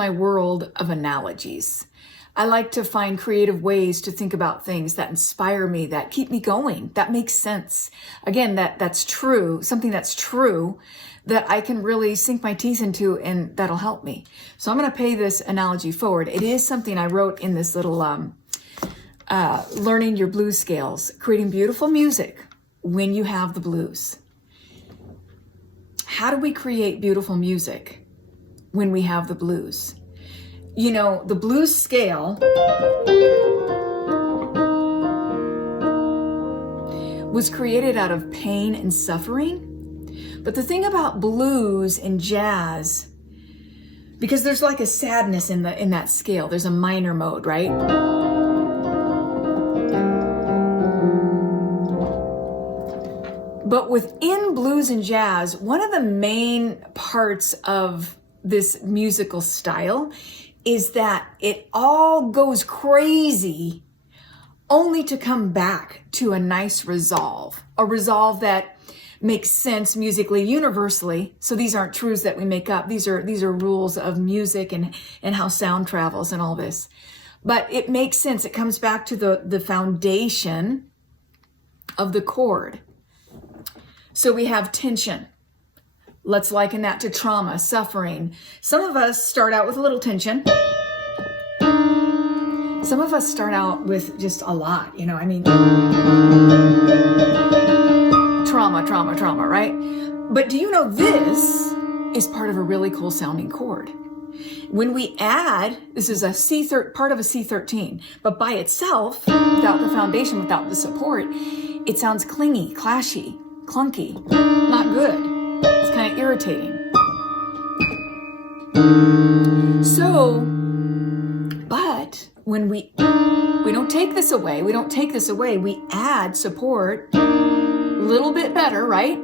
my world of analogies. I like to find creative ways to think about things that inspire me, that keep me going, that makes sense. Again, that's true, something that's true that I can really sink my teeth into, and that'll help me. So I'm going to pay this analogy forward. It is something I wrote in this little learning your blues scales, creating beautiful music when you have the blues. How do we create beautiful music when we have the blues? You know, the blues scale was created out of pain and suffering. But the thing about blues and jazz, because there's like a sadness in that scale, there's a minor mode, right? But within blues and jazz, one of the main parts of this musical style is that it all goes crazy only to come back to a nice resolve, a resolve that makes sense musically, universally. So these aren't truths that we make up. These are rules of music and how sound travels and all this. But it makes sense. It comes back to the foundation of the chord. So we have tension. Let's liken that to trauma, suffering. Some of us start out with a little tension. Some of us start out with just a lot, trauma, right? But do you know this is part of a really cool sounding chord? When we add, this is part of a C13, but by itself, without the foundation, without the support, it sounds clingy, clashy, clunky, not good. It's kind of irritating. So, but when we don't take this away, we add support, little bit better, right?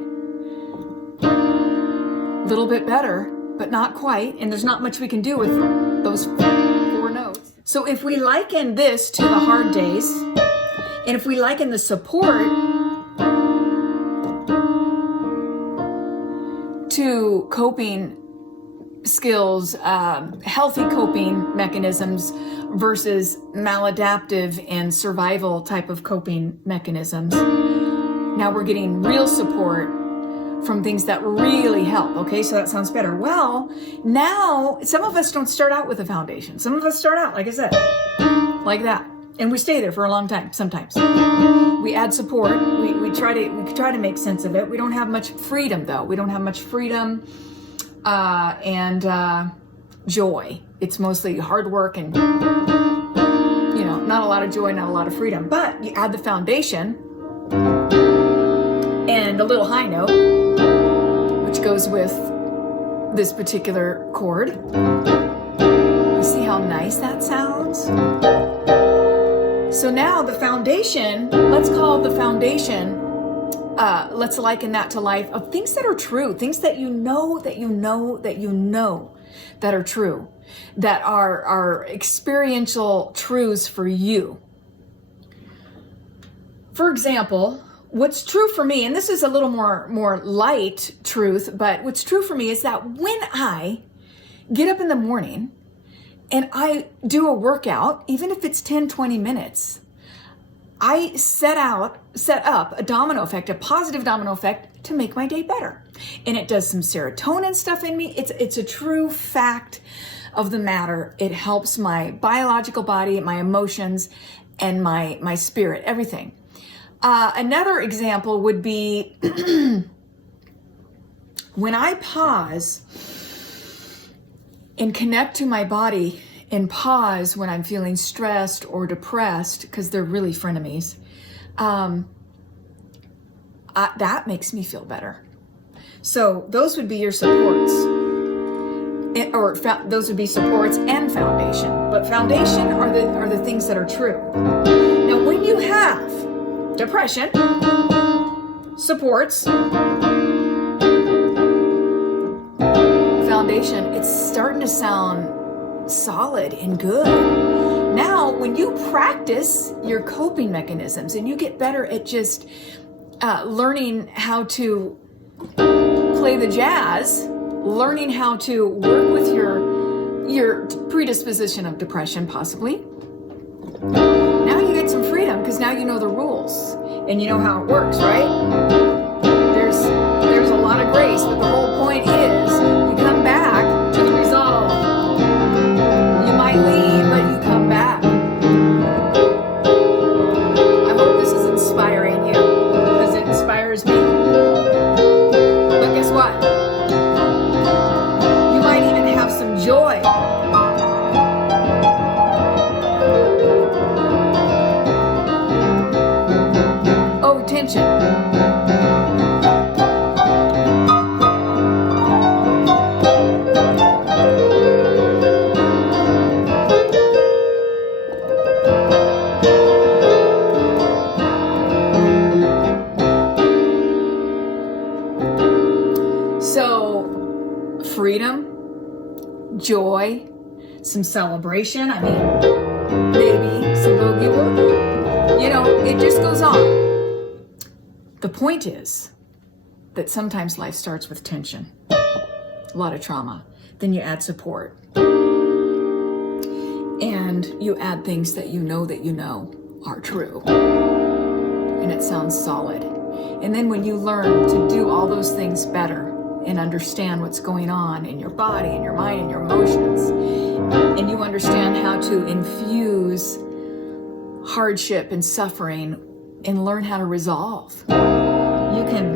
Little bit better, but not quite, and there's not much we can do with those 4 notes. So if we liken this to the hard days, and if we liken the support to coping skills, healthy coping mechanisms versus maladaptive and survival type of coping mechanisms, now we're getting real support from things that really help. Okay, so that sounds better. Well, now some of us don't start out with a foundation. Some of us start out, like I said, like that, and we stay there for a long time. Sometimes we add support. We try to make sense of it. We don't have much freedom, though. We don't have much freedom and joy. It's mostly hard work and not a lot of joy, not a lot of freedom. But you add the foundation and a little high note, which goes with this particular chord. You see how nice that sounds? So now the foundation, let's liken that to life of things that are true, things that you know that are true, that are experiential truths for you. For example, what's true for me, and this is a little more light truth, but what's true for me is that when I get up in the morning and I do a workout, even if it's 10, 20 minutes, I set up a domino effect, a positive domino effect to make my day better. And it does some serotonin stuff in me. It's a true fact of the matter. It helps my biological body, my emotions, and my spirit, everything. Another example would be when I pause and connect to my body and pause when I'm feeling stressed or depressed, because they're really frenemies, that makes me feel better. So those would be your supports, those would be supports and foundation. But foundation are the things that are true. Now, when you have depression, supports, foundation, it's starting to sound solid and good. Now, when you practice your coping mechanisms and you get better at just learning how to play the jazz, learning how to work with your predisposition of depression, possibly. Now you get some freedom because now you know the rules and you know how it works, right? There's a lot of grace, but the whole point is you come back to the resolve. You might leave, but you come back. I hope this is inspiring you because it inspires me. But guess what? You might even have some joy. Oh, tension. So, freedom, joy, some celebration, maybe some boogie woogie. You know, it just goes on. The point is that sometimes life starts with tension, a lot of trauma. Then you add support. And you add things that you know are true. And it sounds solid. And then when you learn to do all those things better and understand what's going on in your body, in your mind, in your emotions, and you understand how to infuse hardship and suffering and learn how to resolve, you can